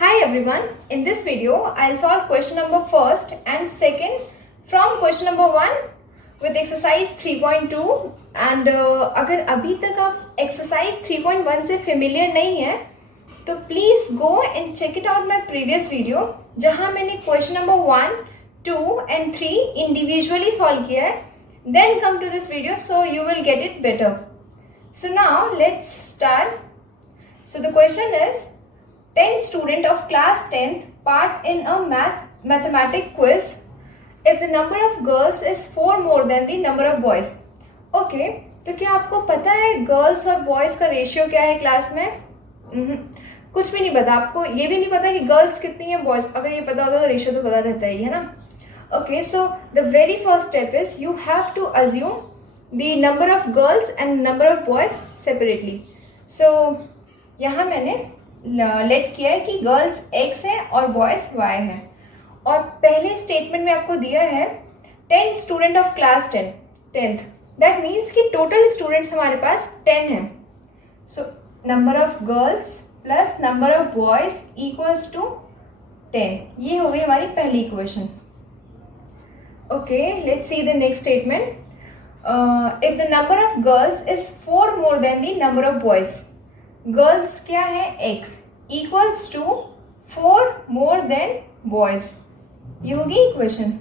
Hi everyone, in this video I'll solve question number first and second from question number 1 with exercise 3.2 and अगर अभी तक आप exercise 3.1 से familiar नहीं है तो please go and check it out my previous video जहाँ मैंने question number 1, 2 and 3 individually solve किया है. Then come to this video so you will get it better. So now let's start. So the question is 10 students of class 10th part in a mathematics quiz if the number of girls is 4 more than the number of boys. Okay, तो क्या आपको पता है girls और boys का ratio क्या है class में? कुछ भी नहीं पता आपको. ये भी नहीं पता कि गर्ल्स कितनी है बॉयज़. अगर ये पता होता तो रेशियो तो पता रहता ही है ना. Okay, so the very first step is you have to assume the number of girls and number of boys separately. So यहाँ मैंने लेट किया है कि गर्ल्स x है और बॉयज y है. और पहले स्टेटमेंट में आपको दिया है 10 student of class 10th. That means कि टोटल स्टूडेंट्स हमारे पास 10 हैं. So number of girls plus number of boys equals to 10. ये हो गई हमारी पहली equation. Okay, let's see the next statement. If the number of girls is 4 more than the number of boys. Girls क्या है x equals to 4 more than boys. ये होगी equation.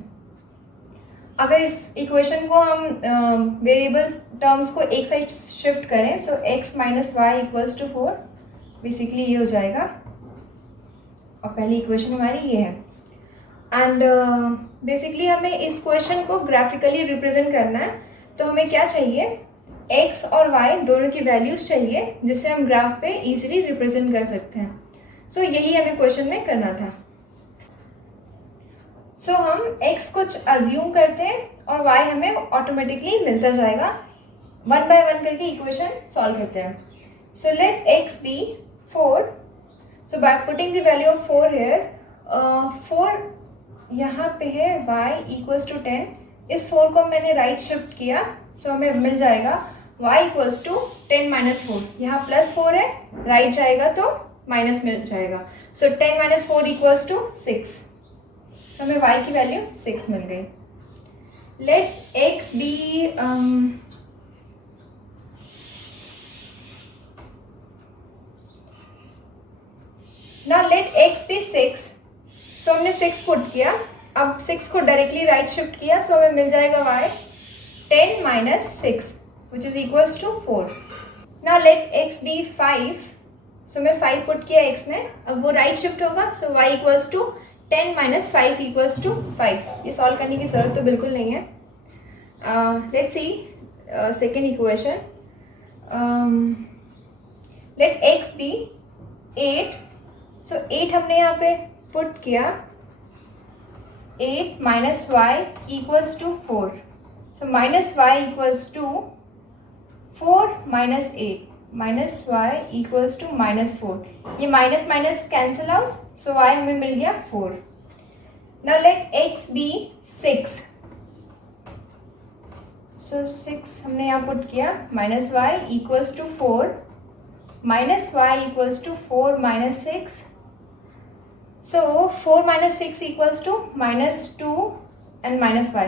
अगर इस इक्वेशन को हम वेरिएबल टर्म्स को एक साइड शिफ्ट करें so x minus y equals to 4. Basically ये हो जाएगा और पहली इक्वेशन हमारी ये है. एंड बेसिकली हमें इस क्वेश्चन को ग्राफिकली रिप्रेजेंट करना है. तो हमें क्या चाहिए? x और y दोनों की वैल्यूज चाहिए जिससे हम ग्राफ पे इजीली रिप्रेजेंट कर सकते हैं. सो यही हमें क्वेश्चन में करना था. सो हम x कुछ अज्यूम करते हैं और y हमें ऑटोमेटिकली मिलता जाएगा. वन बाय वन करके इक्वेशन सॉल्व करते हैं. So let x be 4. So by putting the value of 4 here, 4 यहाँ पे है, y इक्वल्स टू 10. इस 4 को मैंने राइट शिफ्ट किया सो हमें मिल जाएगा y इक्वल्स टू 10 माइनस 4. यहाँ प्लस 4 है, राइट जाएगा तो माइनस मिल जाएगा. So 10 minus 4 equals to 6. So हमें y की वैल्यू 6 मिल गई. Let x be now let x be 6. So हमने 6 पुट किया. अब 6 को डायरेक्टली राइट शिफ्ट किया सो हमें मिल जाएगा y 10 minus 6 which is equals to 4. Now let x be 5. So मैं 5 पुट किया x में. अब वो राइट शिफ्ट होगा सो y equals to 10 minus 5 equals to 5. ये सॉल्व करने की ज़रूरत तो बिल्कुल नहीं है. Let's see second equation. Let x be 8. So 8 हमने यहाँ पे पुट किया. 8 minus y equals to 4. So minus y equals to 4 minus 8. Minus y equals to minus 4. ये minus minus cancel out so y हमें मिल गया 4. Now let x be 6. So 6 हमने यहाँ put किया. Minus y equals to 4. Minus y equals to 4 minus 6. So 4 minus 6 equals to minus 2 and minus y.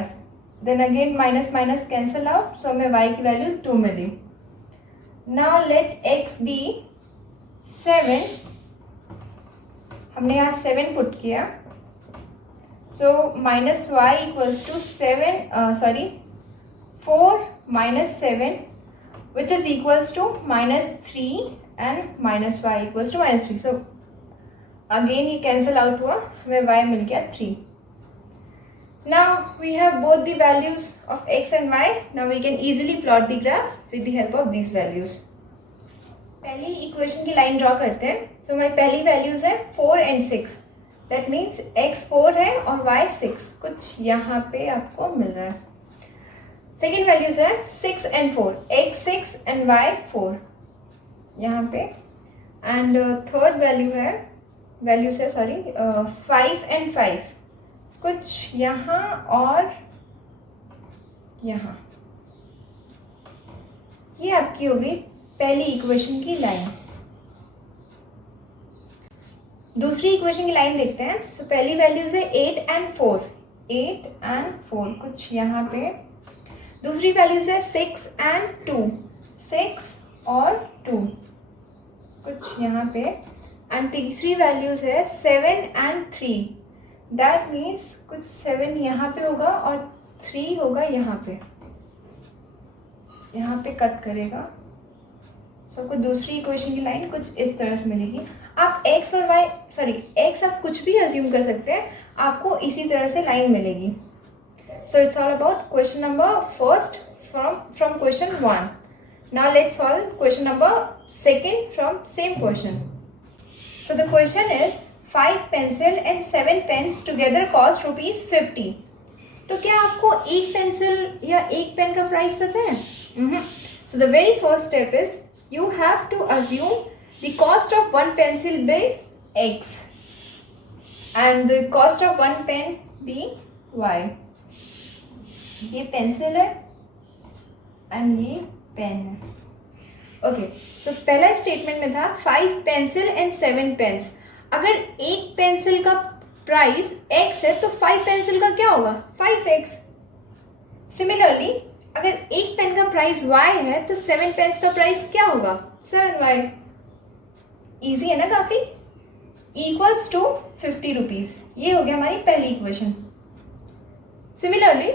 Then again minus minus cancel out so हमें y की value 2 milli. Now let x be 7. हमने यहाँ 7 put किया. So minus y equals to 4 minus 7 which is equals to minus 3 and minus y equals to minus 3. So again ये cancel out हुआ, हमें y मिल गया 3. Now we have both the values of x and y. Now we can easily plot the graph with the help of these values. पहली equation की line draw करते हैं. सो हमारी पहली वैल्यूज है 4 and 6. दैट मीन्स x 4 है और y 6. कुछ यहाँ पे आपको मिल रहा है. सेकेंड वैल्यूज है 6 and 4. x 6 and y 4 यहाँ पे. एंड थर्ड वैल्यूज है 5 and 5. कुछ यहाँ और यहाँ. ये आपकी होगी पहली इक्वेशन की लाइन. दूसरी इक्वेशन की लाइन देखते हैं. सो पहली वैल्यूज है 8 and 4. 8 and 4 कुछ यहाँ पे. दूसरी वैल्यूज है 6 and 2. 6 और 2 कुछ यहाँ पे. एंड तीसरी वैल्यूज है 7 and 3. दैट मीन्स कुछ 7 यहाँ पे होगा और 3 होगा यहाँ पे कट करेगा. सो आपको दूसरी इक्वेशन की लाइन कुछ इस तरह से मिलेगी. आप x और y x आप कुछ भी अज्यूम कर सकते हैं, आपको इसी तरह से लाइन मिलेगी. So it's all about question number first from question 1. Now let's solve question number second from same question. So the question is 5 pencil and 7 pens together cost ₹50. तो क्या आपको एक पेंसिल या एक पेन का प्राइस पता है? So the very first step is you have to assume the cost of one pencil be x and the cost of one pen be y. ये पेंसिल है एंड ये पेन है. Okay, सो पहला statement में था 5 pencil and 7 pens. अगर एक pencil का प्राइस x है तो 5 पेंसिल का क्या होगा? 5x. सिमिलरली अगर एक पेन का प्राइस y है तो 7 पेन्स का प्राइस क्या होगा? 7y. इजी है ना काफी. Equals to 50 rupees. ये हो गया हमारी पहली equation. Similarly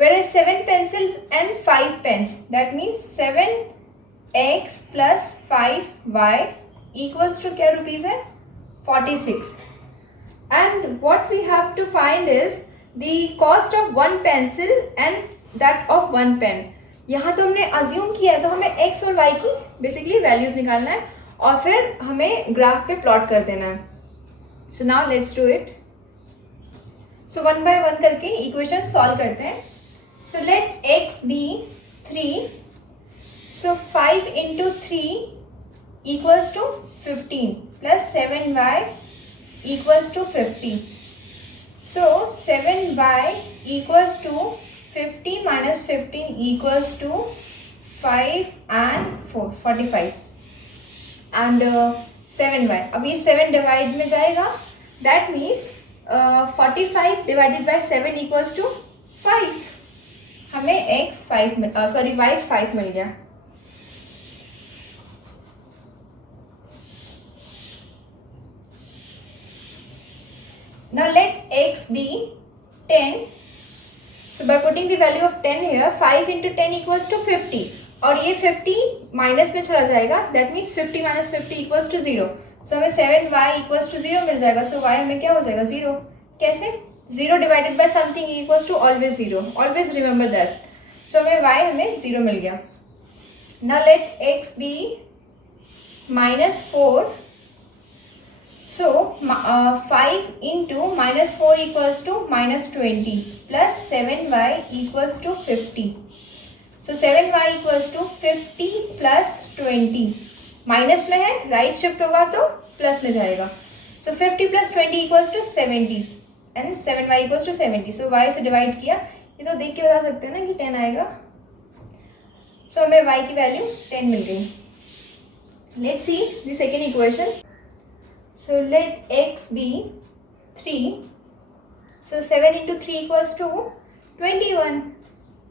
whereas 7 pencils and 5 pens, that means 7x plus 5y equals to क्या रुपीज है? 46. And what we have to find is the cost of one pencil and that of one pen. यहाँ तो हमने assume किया है तो हमें x और y की बेसिकली वैल्यूज निकालना है और फिर हमें ग्राफ पे प्लॉट कर देना है. So now let's do it. So one by one करके इक्वेशन सॉल्व करते हैं. So let x be 3. So 5 into 3 equals to 15 plus 7y equals to 50. So 7y equals to 50 minus 15 equals to 5 and 4, 45. And 7y, अब ये 7 divide में जाएगा. That means 45 divided by 7 equals to 5. हमें y 5 मिल गया. Now let x be 10. So by putting the value of 10 here, 5 into 10 equals to 50. और ये 50 minus में चला जाएगा. That means 50 minus 50 equals to 0. So हमें 7y equals to 0 मिल जाएगा. So y हमें क्या हो जाएगा? 0. कैसे? 0 divided by something equals to always 0. Always remember that. So हमें 0 मिल गया. Now let x be minus 4. So 5 into minus 4 equals to minus 20 plus 7y equals to 50. So 7y equals to 50 plus 20. Minus में है, right shift होगा तो plus में जाएगा. So 50 plus 20 equals to 70 and 7y equals to 70. So y से divide किया, ये तो देख के बता सकते हैं ना कि 10 आएगा. So हमें y की वैल्यू 10 मिल गई. Let's see the second equation. So let x be 3. So 7 into 3 equals to 21.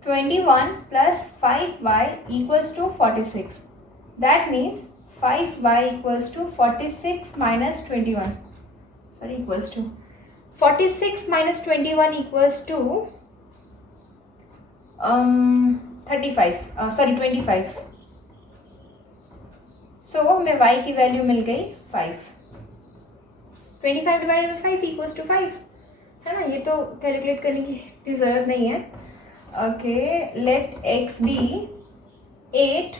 21 plus 5y equals to 46. That means 5y equals to 46 minus 21. Sorry, equals to 46 minus 21 equals to 35. Sorry, 25. So हमें y की value मिल गई 5. 25 divided by 5 equals to 5 है ना. ये तो calculate करने की इतनी ज़रूरत नहीं है. Okay, let x be 8.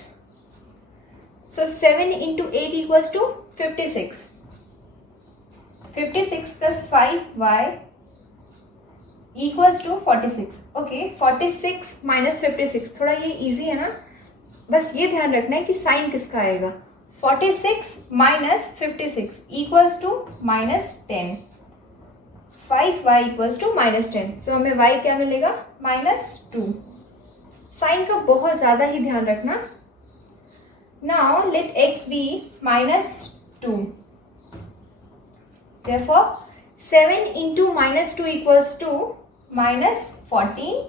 So 7 into 8 equals to 56. 56 plus 5y equals to 46. Okay, 46 minus 56 थोड़ा ये इजी है ना. बस ये ध्यान रखना है कि साइन किसका आएगा. 46 minus 56 equals to minus 10. 5y equals to minus 10. So हमें y क्या मिलेगा? minus 2. साइन का बहुत ज़्यादा ही ध्यान रखना. Now let x be minus 2. Therefore 7 into minus 2 equals to minus 14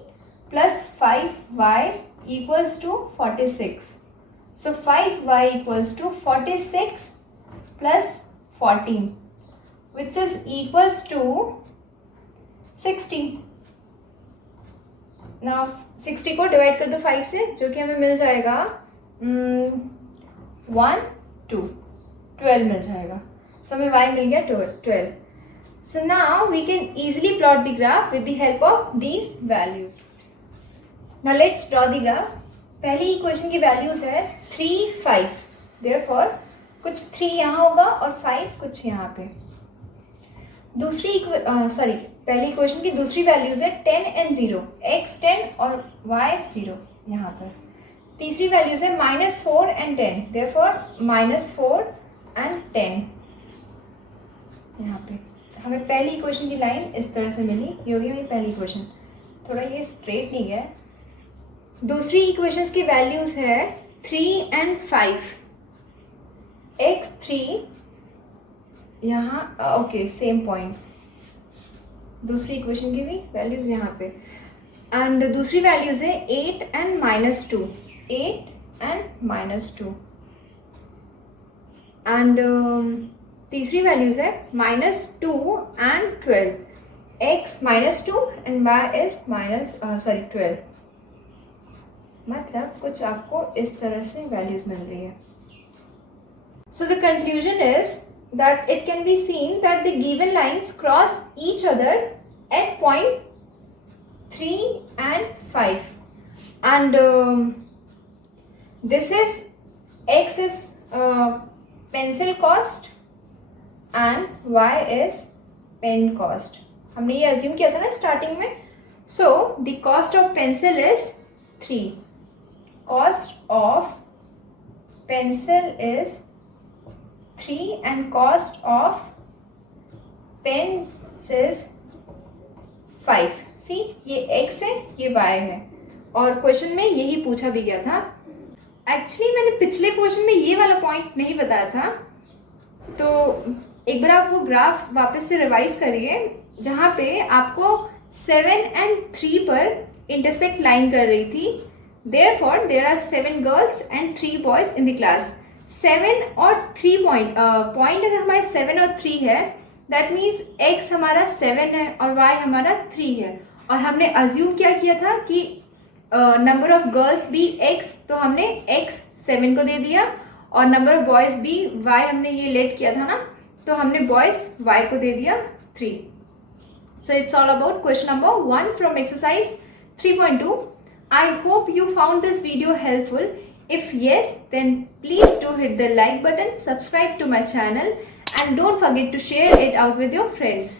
plus 5y equals to 46. So 5y equals to 46 plus 14 which is equals to 60. Now 60 को divide कर दो 5 से, जो कि हमें मिल जाएगा 1 2 12 मिल जाएगा. So हमें y मिल गया 12. So now we can easily plot the graph with the help of these values. Now let's draw the graph. पहली इक्वेशन की वैल्यूज है 3 5. Therefore कुछ 3 यहाँ होगा और 5 कुछ यहाँ पे. पहली इक्वेशन की दूसरी वैल्यूज है 10 and 0, x 10 और y 0 यहाँ पर. तीसरी वैल्यूज है -4 and 10, therefore -4 and 10 यहाँ पे. हमें पहली इक्वेशन की लाइन इस तरह से मिली, ये होगी मेरी पहली इक्वेशन. थोड़ा ये स्ट्रेट नहीं गया. दूसरी इक्वेशंस की वैल्यूज है 3 and 5, x 3 यहाँ, ओके सेम पॉइंट. दूसरी इक्वेशन की भी वैल्यूज यहाँ पे. एंड दूसरी वैल्यूज है 8 and -2, 8 and -2. एंड तीसरी वैल्यूज है -2 and 12, x -2 and y is 12. मतलब कुछ आपको इस तरह से वैल्यूज मिल रही है. So the conclusion is that it can be seen that the given lines cross each other at point 3 and 5, and this is x is pencil cost and y is pen cost. हमने ये assume किया था ना starting में. So the cost of pencil is 3, cost of pencil is 3 and cost of pens is 5. See, ये x है, ये y है, और क्वेश्चन में यही पूछा भी गया था. एक्चुअली मैंने पिछले क्वेश्चन में ये वाला पॉइंट नहीं बताया था, तो एक बार आप वो ग्राफ वापस से रिवाइज करिए जहाँ पे आपको 7 and 3 पर इंटरसेक्ट लाइन कर रही थी. Therefore there are 7 girls and 3 boys in the class. 7 और 3 पॉइंट अगर हमारे 7 और 3 है, दैट मीन्स x हमारा 7 है और y हमारा 3 है. और हमने अज्यूम क्या किया था कि नंबर ऑफ गर्ल्स भी x, तो हमने x 7 को दे दिया, और नंबर ऑफ बॉयज भी y हमने ये लेट किया था ना, तो हमने बॉयज y को दे दिया 3. सो it's all about question number 1 from exercise 3.2. I hope you found this video helpful. If yes, then please do hit the like button, subscribe to my channel, and don't forget to share it out with your friends.